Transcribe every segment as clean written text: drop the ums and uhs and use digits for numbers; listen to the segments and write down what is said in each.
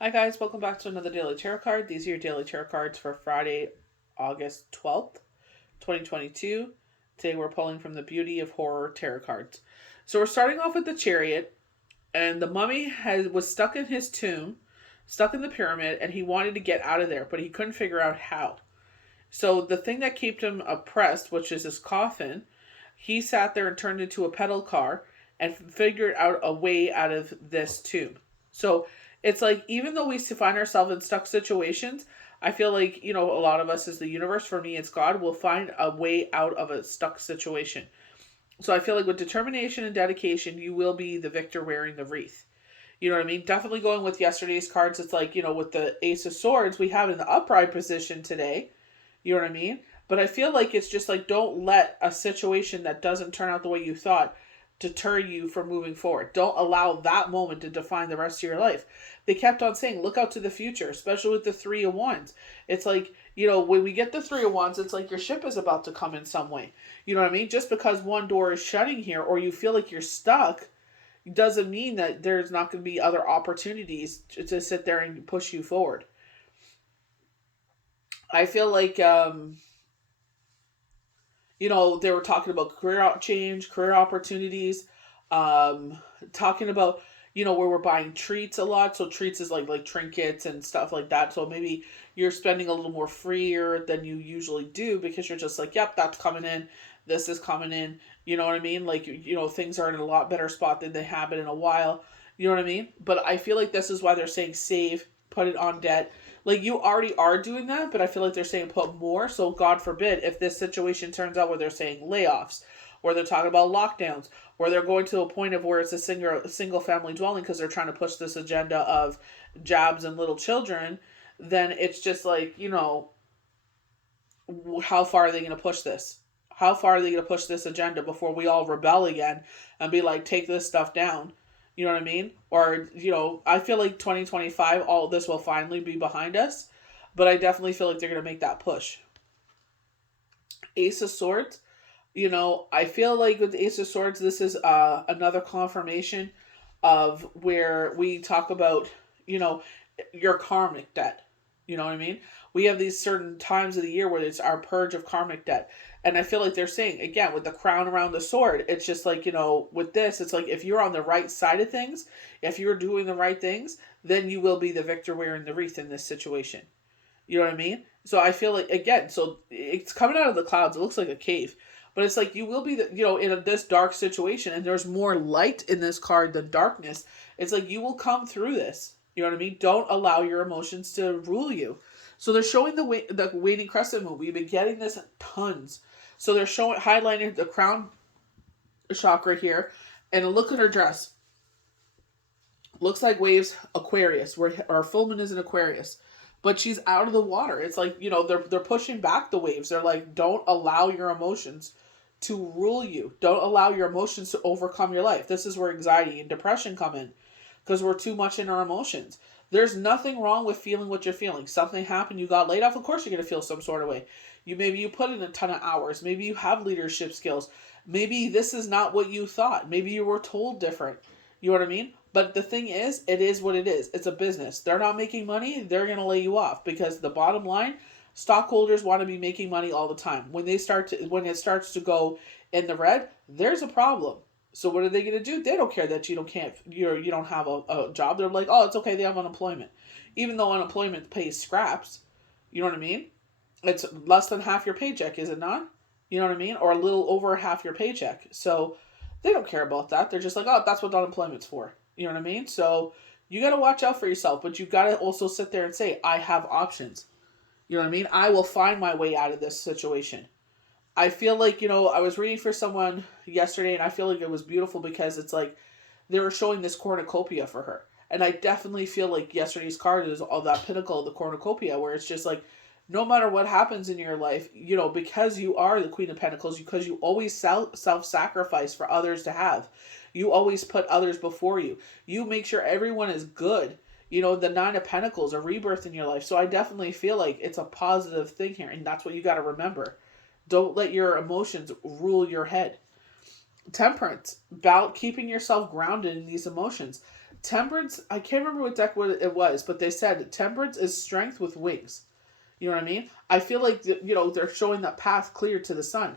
Hi guys, welcome back to another Daily Tarot card. These are your Daily Tarot cards for Friday, August 12th, 2022. Today we're pulling from the Beauty of Horror Tarot cards. So we're starting off with the Chariot, and the mummy was stuck in his tomb, stuck in the pyramid, and he wanted to get out of there, but he couldn't figure out how. So the thing that kept him oppressed, which is his coffin, he sat there and turned into a pedal car and figured out a way out of this tomb. So it's like, even though we find ourselves in stuck situations, I feel like, a lot of us as the universe, for me, it's God, will find a way out of a stuck situation. So I feel like with determination and dedication, you will be the victor wearing the wreath. You know what I mean? Definitely going with yesterday's cards. It's like, with the Ace of Swords, we have in the upright position today. You know what I mean? But I feel like it's just like, don't let a situation that doesn't turn out the way you thought deter you from moving forward. Don't allow that moment to define the rest of your life. They kept on saying, look out to the future, especially with the Three of Wands. It's like, when we get the Three of Wands, it's like your ship is about to come in some way. You know what I mean? Just because one door is shutting here or you feel like you're stuck doesn't mean that there's not going to be other opportunities to sit there and push you forward. I feel like they were talking about career change, career opportunities, talking about, where we're buying treats a lot. So treats is like trinkets and stuff like that. So maybe you're spending a little more freer than you usually do because you're just like, yep, that's coming in. This is coming in. You know what I mean? Like, things are in a lot better spot than they have been in a while. You know what I mean? But I feel like this is why they're saying save, put it on debt. Like, you already are doing that, but I feel like they're saying put more. So God forbid if this situation turns out where they're saying layoffs, or they're talking about lockdowns, or they're going to a point of where it's a single family dwelling because they're trying to push this agenda of jobs and little children, then it's just like, how far are they going to push this? How far are they going to push this agenda before we all rebel again and be like, take this stuff down? You know what I mean? Or, I feel like 2025, all of this will finally be behind us. But I definitely feel like they're going to make that push. Ace of Swords, I feel like with the Ace of Swords, this is another confirmation of where we talk about, you know, your karmic debt. You know what I mean? We have these certain times of the year where it's our purge of karmic debt. And I feel like they're saying, again, with the crown around the sword, it's just like, with this, it's like if you're on the right side of things, if you're doing the right things, then you will be the victor wearing the wreath in this situation. You know what I mean? So I feel like, again, so it's coming out of the clouds. It looks like a cave, but it's like you will be in this dark situation, and there's more light in this card than darkness. It's like you will come through this. You know what I mean? Don't allow your emotions to rule you. So they're showing the waning crescent moon. We've been getting this tons. So they're showing highlighting the crown chakra here, and look at her dress. Looks like waves Aquarius, where our full moon is in Aquarius, but she's out of the water. It's like, they're pushing back the waves. They're like, don't allow your emotions to rule you. Don't allow your emotions to overcome your life. This is where anxiety and depression come in, because we're too much in our emotions. There's nothing wrong with feeling what you're feeling. Something happened, you got laid off, of course you're going to feel some sort of way. Maybe you put in a ton of hours. Maybe you have leadership skills. Maybe this is not what you thought. Maybe you were told different. You know what I mean? But the thing is, it is what it is. It's a business. They're not making money. They're going to lay you off, because the bottom line, stockholders want to be making money all the time. When it starts to go in the red, there's a problem. So what are they going to do? They don't care that you don't have a job. They're like, oh, it's okay. They have unemployment, even though unemployment pays scraps. You know what I mean? It's less than half your paycheck, is it not? You know what I mean? Or a little over half your paycheck. So they don't care about that. They're just like, oh, that's what unemployment's for. You know what I mean? So you got to watch out for yourself, but you got to also sit there and say, I have options. You know what I mean? I will find my way out of this situation. I feel like, I was reading for someone yesterday, and I feel like it was beautiful because it's like they were showing this cornucopia for her. And I definitely feel like yesterday's card is all that pinnacle of the cornucopia, where it's just like, no matter what happens in your life, because you are the Queen of Pentacles, because you always self-sacrifice for others to have. You always put others before you. You make sure everyone is good. The Nine of Pentacles, a rebirth in your life. So I definitely feel like it's a positive thing here, and that's what you got to remember. Don't let your emotions rule your head. Temperance, about keeping yourself grounded in these emotions. Temperance, I can't remember what deck what it was, but they said temperance is strength with wings. You know what I mean? I feel like, they're showing that path clear to the sun.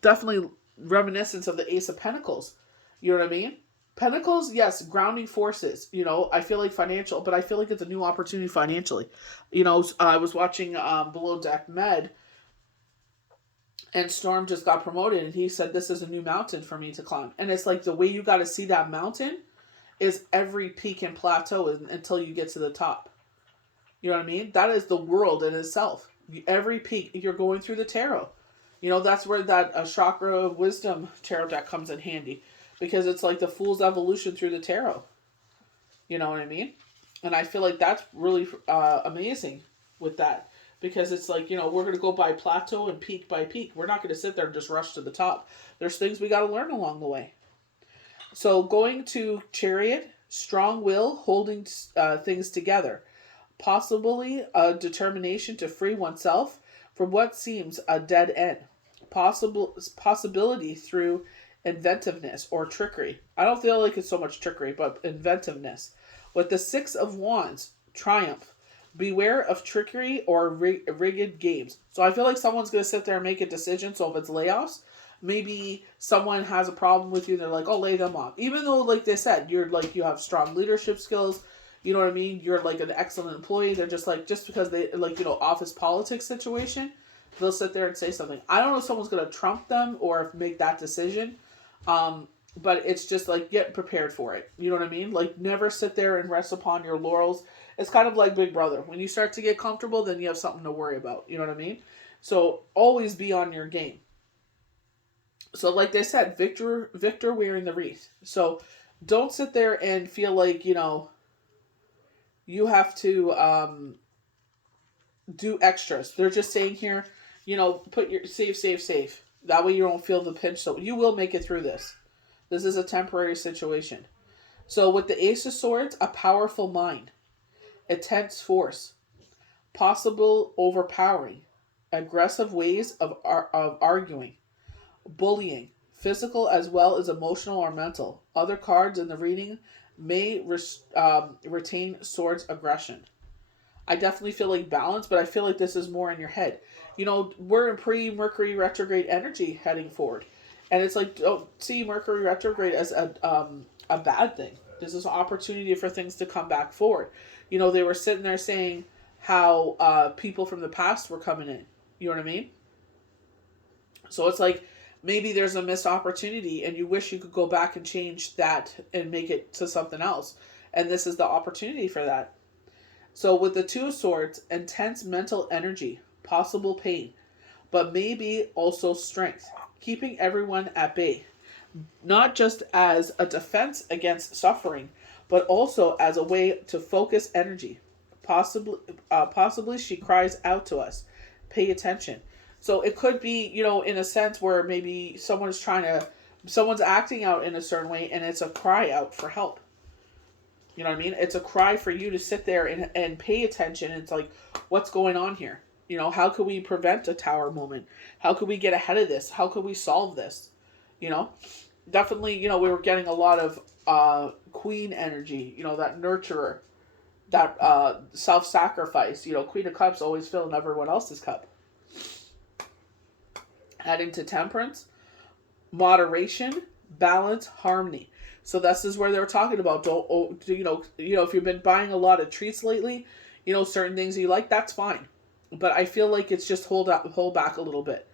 Definitely reminiscence of the Ace of Pentacles. You know what I mean? Pentacles, yes, grounding forces. I feel like financial, but I feel like it's a new opportunity financially. I was watching Below Deck Med, and Storm just got promoted, and he said, this is a new mountain for me to climb. And it's like the way you got to see that mountain is every peak and plateau until you get to the top. You know what I mean? That is the world in itself. Every peak, you're going through the tarot. That's where that Chakra of Wisdom tarot deck comes in handy. Because it's like the Fool's evolution through the tarot. You know what I mean? And I feel like that's really amazing with that. Because it's like, we're going to go by plateau and peak by peak. We're not going to sit there and just rush to the top. There's things we got to learn along the way. So going to Chariot, strong will, holding things together. Possibly a determination to free oneself from what seems a dead end. Possibility through inventiveness or trickery. I don't feel like it's so much trickery, but inventiveness. With the Six of Wands, triumph. Beware of trickery or rigged games. So I feel like someone's going to sit there and make a decision. So if it's layoffs, maybe someone has a problem with you. They're like, oh, lay them off. Even though, like they said, you're like, you have strong leadership skills. You know what I mean? You're like an excellent employee. They're just like, just because they like, office politics situation, they'll sit there and say something. I don't know if someone's going to trump them or make that decision. But it's just like, get prepared for it. You know what I mean? Like, never sit there and rest upon your laurels. It's kind of like Big Brother. When you start to get comfortable, then you have something to worry about. You know what I mean? So always be on your game. So like they said, Victor wearing the wreath. So don't sit there and feel like, you have to do extras. They're just saying here, put your safe. That way you don't feel the pinch. So you will make it through this. This is a temporary situation. So with the Ace of Swords, a powerful mind, intense force, possible overpowering, aggressive ways of arguing, bullying, physical as well as emotional or mental. Other cards in the reading may retain swords aggression. I definitely feel like balance, but I feel like this is more in your head. We're in pre-Mercury retrograde energy heading forward. And it's like, don't see Mercury retrograde as a bad thing. This is an opportunity for things to come back forward. They were sitting there saying how people from the past were coming in. You know what I mean? So it's like, maybe there's a missed opportunity and you wish you could go back and change that and make it to something else. And this is the opportunity for that. So with the Two of Swords, intense mental energy, possible pain, but maybe also strength, keeping everyone at bay. Not just as a defense against suffering, but also as a way to focus energy. Possibly she cries out to us, pay attention. So it could be, in a sense where maybe someone's acting out in a certain way and it's a cry out for help. You know what I mean? It's a cry for you to sit there and pay attention. It's like, what's going on here? How could we prevent a tower moment? How could we get ahead of this? How could we solve this? Definitely, we were getting a lot of queen energy, that nurturer, that self-sacrifice. Queen of Cups always filling everyone else's cup. Heading to Temperance, moderation, balance, harmony. So this is where they were talking about, if you've been buying a lot of treats lately, certain things you like, that's fine. But I feel like it's just hold back a little bit.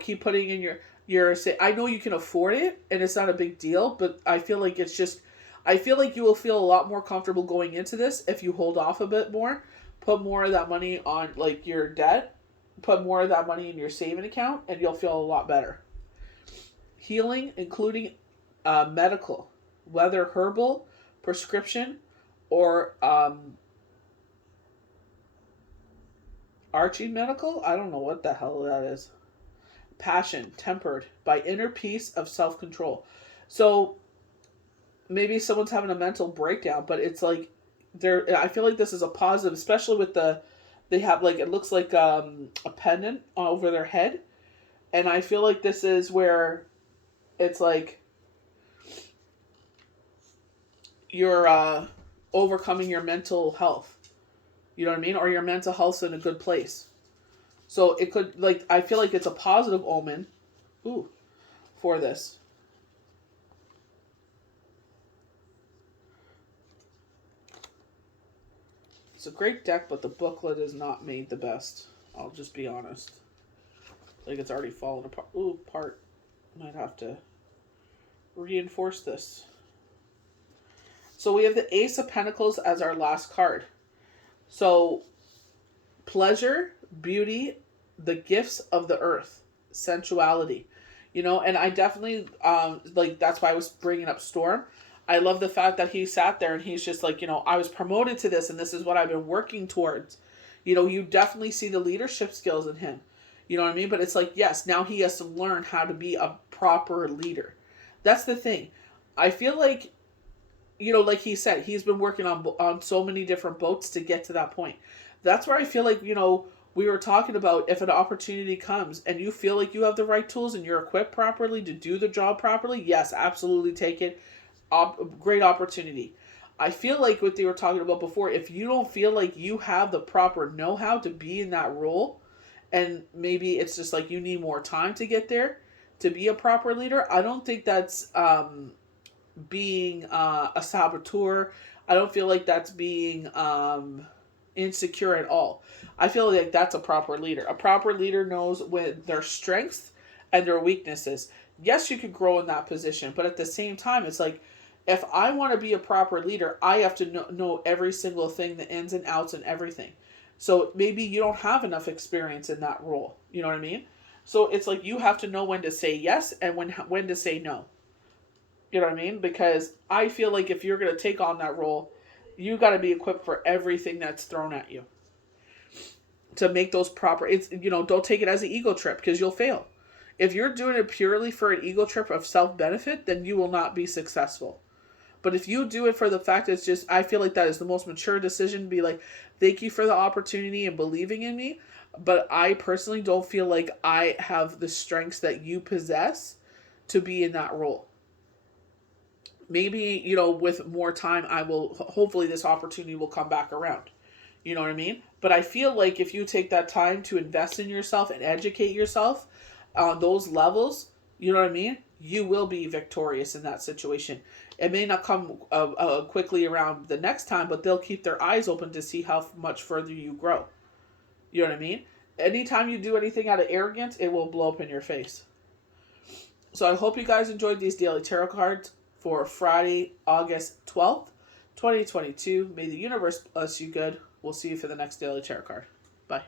Keep putting in your say. I know you can afford it and it's not a big deal, but I feel like you will feel a lot more comfortable going into this if you hold off a bit more, put more of that money on like your debt, put more of that money in your saving account, and you'll feel a lot better. Healing, including medical, whether herbal, prescription, or Archie medical? I don't know what the hell that is. Passion, tempered by inner peace of self-control. So maybe someone's having a mental breakdown, but it's like I feel like this is a positive, especially with they have like, it looks like a pendant over their head. And I feel like this is where it's like, you're overcoming your mental health. You know what I mean? Or your mental health's in a good place. So it could, like, I feel like it's a positive omen, ooh, for this. It's a great deck, but the booklet is not made the best. I'll just be honest. Like, it's already fallen apart. Ooh, part. Might have to reinforce this. So we have the Ace of Pentacles as our last card. So, pleasure, beauty, the gifts of the earth, sensuality. You know, and I definitely, like, that's why I was bringing up Storm. I love the fact that he sat there and he's just like, you know, I was promoted to this and this is what I've been working towards. You know, you definitely see the leadership skills in him. You know what I mean? But it's like, yes, now he has to learn how to be a proper leader. That's the thing. I feel like, you know, like he said, he's been working on so many different boats to get to that point. That's where I feel like, you know, we were talking about if an opportunity comes and you feel like you have the right tools and you're equipped properly to do the job properly, yes, absolutely take it. Great opportunity. I feel like what they were talking about before, if you don't feel like you have the proper know-how to be in that role, and maybe it's just like you need more time to get there to be a proper leader, I don't think that's being a saboteur. I don't feel like that's being insecure at all. I feel like that's a proper leader. A proper leader knows when their strengths and their weaknesses. Yes, you could grow in that position, but at the same time, it's like, if I want to be a proper leader, I have to know every single thing, the ins and outs and everything. So maybe you don't have enough experience in that role. You know what I mean? So it's like you have to know when to say yes and when to say no. You know what I mean? Because I feel like if you're going to take on that role, you got to be equipped for everything that's thrown at you to make those proper. It's, you know, don't take it as an ego trip because you'll fail. If you're doing it purely for an ego trip of self benefit, then you will not be successful. But if you do it for the fact it's just, I feel like that is the most mature decision to be like, thank you for the opportunity and believing in me. But I personally don't feel like I have the strengths that you possess to be in that role. Maybe, you know, with more time, I will, hopefully this opportunity will come back around. You know what I mean? But I feel like if you take that time to invest in yourself and educate yourself on those levels, you know what I mean? You will be victorious in that situation. It may not come quickly around the next time, but they'll keep their eyes open to see how much further you grow. You know what I mean? Anytime you do anything out of arrogance, it will blow up in your face. So I hope you guys enjoyed these daily tarot cards for Friday, August 12th, 2022. May the universe bless you good. We'll see you for the next daily tarot card. Bye.